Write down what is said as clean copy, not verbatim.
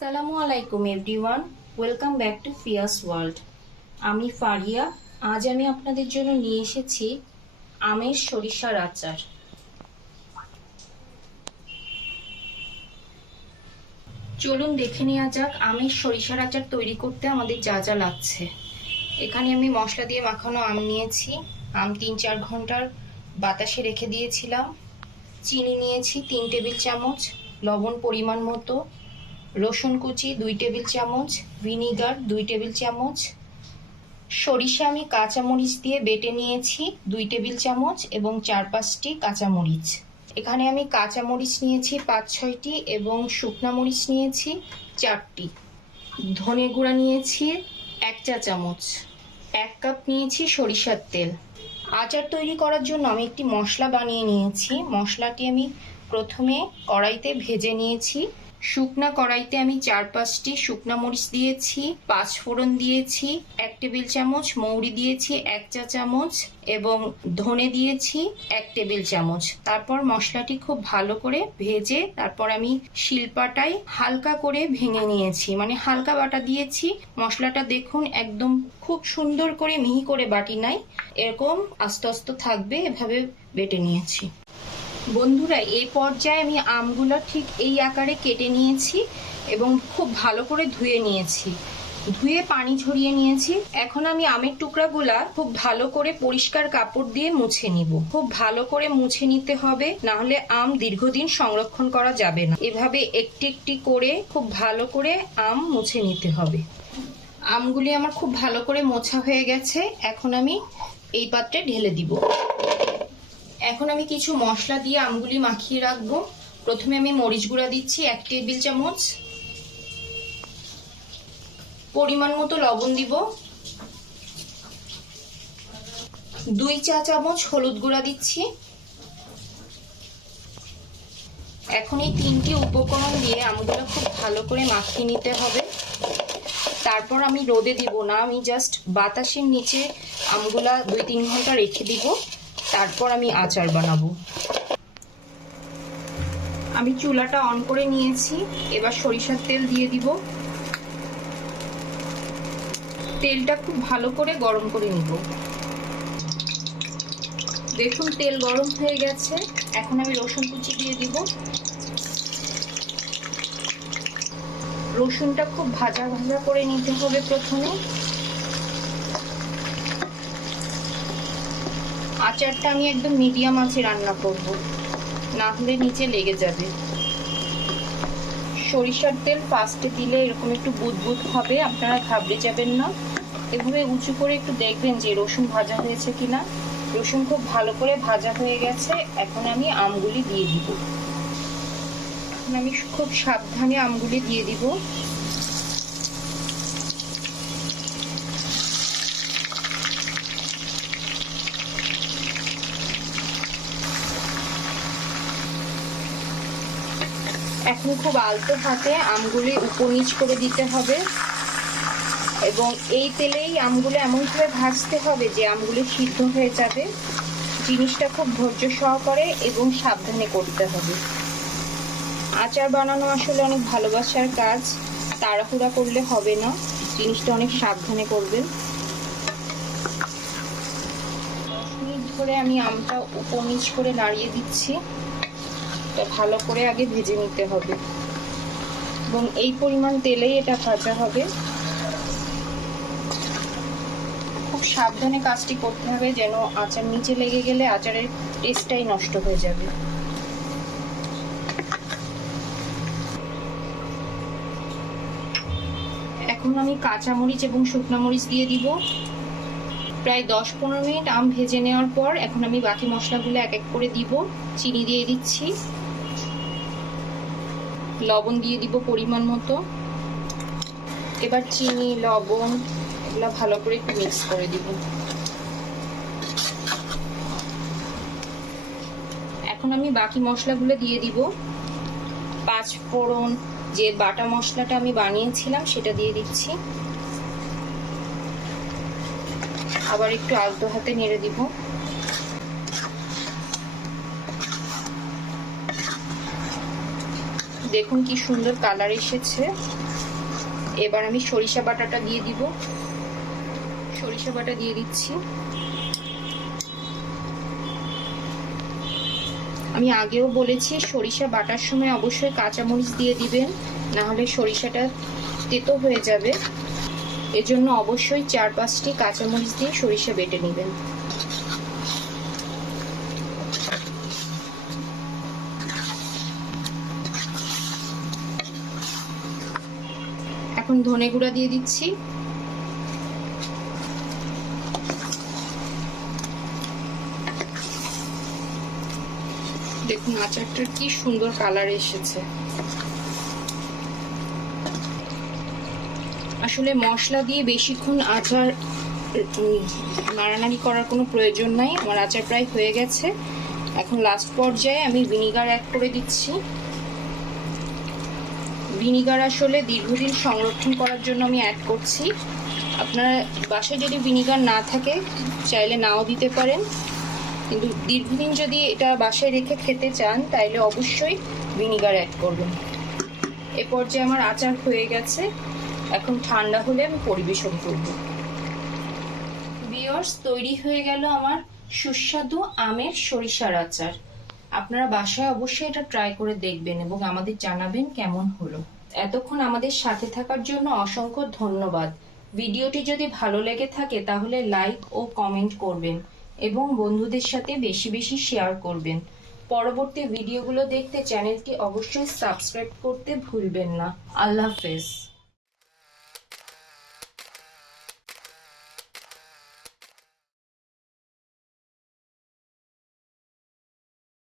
আসসালামু আলাইকুম everyone, welcome back to Fia's world. আমি ফারিয়া। আজ আমি আপনাদের জন্য নিয়ে এসেছি আমের সরিষার আচার। চলুন দেখে নেওয়া যাক আমের সরিষার আচার তৈরি করতে আমাদের যা যা লাগছে। এখানে আমি মশলা দিয়ে মাখানো আম নিয়েছি। আম 3-4 ঘন্টার বাতাসে রেখে দিয়েছিলাম। চিনি নিয়েছি 3 টেবিল চামচ, লবণ পরিমাণ মতো, রসুন কুচি 2 টেবিল চামচ, ভিনিগার 2 টেবিল চামচ, সরিষা আমি কাঁচামরিচ দিয়ে বেটে নিয়েছি 2 টেবিল চামচ এবং 4-5টি কাঁচামরিচ। এখানে আমি কাঁচামরিচ নিয়েছি 5-6টি এবং শুকনা মরিচ নিয়েছি 4টি। ধনে গুঁড়া নিয়েছি 1 চা চামচ। 1 কাপ নিয়েছি সরিষার তেল। আচার তৈরি করার জন্য আমি একটি মশলা বানিয়ে নিয়েছি। মশলাটি আমি প্রথমে কড়াইতে ভেজে নিয়েছি। শুকনা কড়াইতে আমি 4-5টি শুকনা মরিচ দিয়েছি, 5 ফোড়ন দিয়েছি, 1 টেবিল চামচ মৌরি দিয়েছি 1 চা চামচ এবং ধনে দিয়েছি 1 টেবিল চামচ। তারপর মশলাটি খুব ভালো করে ভেজে তারপর আমি শিলপাটায় হালকা করে ভেঙে নিয়েছি, মানে হালকা বাটা দিয়েছি। মশলাটা দেখুন একদম খুব সুন্দর করে মিহি করে বাটি নাই, এরকম আস্তে আস্তে থাকবে, এভাবে বেটে নিয়েছি। বন্ধুরা, এই পর্যায়ে আমি আমগুলো ঠিক এই আকারে কেটে নিয়েছি এবং খুব ভালো করে ধুয়ে নিয়েছি। ধুয়ে পানি ঝরিয়ে নিয়েছি। এখন আমি আমের টুকরাগুলা খুব ভালো করে পরিষ্কার কাপড় দিয়ে মুছে নিব। খুব ভালো করে মুছে নিতে হবে, না হলে আম দীর্ঘদিন সংরক্ষণ করা যাবে না। এভাবে একটি একটি করে খুব ভালো করে আম মুছে নিতে হবে। আমগুলি আমার খুব ভালো করে মোছা হয়ে গেছে। এখন আমি এই পাত্রে ঢেলে দিব। এখন আমি কিছু মশলা দিয়ে আমগুলি মাখিয়ে রাখবো। প্রথমে আমি মরিচ গুঁড়া দিচ্ছি 1 টেবিল চামচ, পরিমাণ মতো লবণ দিব, 2 চা চামচ হলুদ গুঁড়া দিচ্ছি। এখন এই 3টি উপকরণ দিয়ে আমগুলো খুব ভালো করে মাখিয়ে নিতে হবে। তারপর আমি রোদে দিব না, আমি জাস্ট বাতাসের নিচে আমগুলা 2-3 ঘন্টা রেখে দিব। তারপর আমি আচার বানাবো। আমি চুলাটা অন করে নিয়েছি। এবার সরিষার তেল দিয়ে দিব। তেলটা খুব ভালো করে গরম করে নিব। দেখুন তেল গরম হয়ে গেছে। এখন আমি রসুন কুচি দিয়ে দিব। রসুনটা খুব ভাজা ভাজা করে নিতে হবে প্রথমে। আচারটা আমি একদম মিডিয়াম আঁচে রান্না করব, না হলে নিচে লেগে যাবে। সরিষার তেল ফার্স্টে দিলে এরকম একটু বুদবুদ হবে, আপনারা ঘাবড়ে যাবেন না। এভাবে উঁচু করে একটু দেখবেন যে রসুন ভাজা হয়েছে কিনা। রসুন খুব ভালো করে ভাজা হয়ে গেছে। এখন আমি আমগুলি দিয়ে দিব। এখন আমি খুব সাবধানে আমগুলি দিয়ে দিব। এখন খুব আলতো হাতে আমগুলি উপর নিচ করে দিতে হবে এবং এই তেলেই আমগুলো এমনভাবে ভাজতে হবে যে আমগুলি সিদ্ধ হয়ে যাবে। জিনিসটা খুব ধৈর্য সহকারে এবং সাবধানে করতে হবে। আচার বানানো আসলে অনেক ভালোবাসার কাজ, তাড়াহুড়া করলে হবে না, জিনিসটা অনেক সাবধানে করবেন। 10 মিনিট ধরে আমি আমটা উপর নিচ করে নাড়িয়ে দিচ্ছি। ভালো করে আগে ভেজে নিতে হবে এবং এই পরিমাণ তেলেই এটা ভাজা হবে। খুব সাবধানে কাজটি করতে হবে, যেন আচার নিচে লেগে গেলে আচারের টেস্টটাই নষ্ট হয়ে যাবে। এখন আমি কাঁচামরিচ এবং শুকনা মরিচ দিয়ে দিব। প্রায় 10-15 মিনিট আম ভেজে নেওয়ার পর এখন আমি বাকি মশলাগুলো এক এক করে দিব। চিনি দিয়ে দিচ্ছি, লবণ দিয়ে দিব পরিমাণ মতো। এবার চিনি লবণ এগুলো ভালো করে একটু মিক্স করে দিব। এখন আমি বাকি মশলাগুলো দিয়ে দিব। 5 ফোড়ন, যে বাটা মশলাটা আমি বানিয়েছিলাম সেটা দিয়ে দিচ্ছি। আবার একটু আলতো হাতে নেড়ে দিব। দেখুন কি সুন্দর কালার এসেছে। এবার আমি সরিষা বাটাটা দিয়ে দিব। সরিষা বাটা দিয়ে দিচ্ছি। আমি আগেও বলেছি সরিষা বাটার সময় অবশ্যই কাঁচামরিচ দিয়ে দিবেন, না হলে সরিষাটা তেতো হয়ে যাবে। এজন্য অবশ্যই 4-5টি কাঁচামরিচ দিয়ে সরিষা বেটে নেবেন। এখন ধনে গুঁড়া দিয়ে দিচ্ছি। দেখুন আচারটার কি সুন্দর কালার এসেছে। আসলে মশলা দিয়ে বেশিক্ষণ আচার নাড়ানাড়ি করার কোনো প্রয়োজন নাই। আমার আচার প্রায় হয়ে গেছে। এখন লাস্ট পর্যায়ে আমি ভিনিগার অ্যাড করে দিচ্ছি। ভিনিগার আসলে দীর্ঘদিন সংরক্ষণ করার জন্য আমি অ্যাড করছি। আপনার বাসায় যদি ভিনিগার না থাকে চাইলে নাও দিতে পারেন, কিন্তু দীর্ঘদিন যদি এটা বাসায় রেখে খেতে চান তাইলে অবশ্যই ভিনিগার অ্যাড করবেন। এ পর্যায়ে আমার আচার হয়ে গেছে। এখন ঠান্ডা হলে আমি পরিবেশন করব। ভিউয়ার্স, তৈরি হয়ে গেল আমার সুস্বাদু আমের সরিষার আচার। আপনারা বাসায় অবশ্যই এটা ট্রাই করে দেখবেন এবং আমাদের জানাবেন কেমন হলো। এতক্ষণ আমাদের সাথে থাকার জন্য অসংখ্য ধন্যবাদ। ভিডিওটি যদি ভালো লেগে থাকে তাহলে লাইক ও কমেন্ট করবেন এবং বন্ধুদের সাথে বেশি বেশি শেয়ার করবেন। পরবর্তী ভিডিওগুলো দেখতে চ্যানেলটি অবশ্যই সাবস্ক্রাইব করতে ভুলবেন না। আল্লাহ হাফেজ।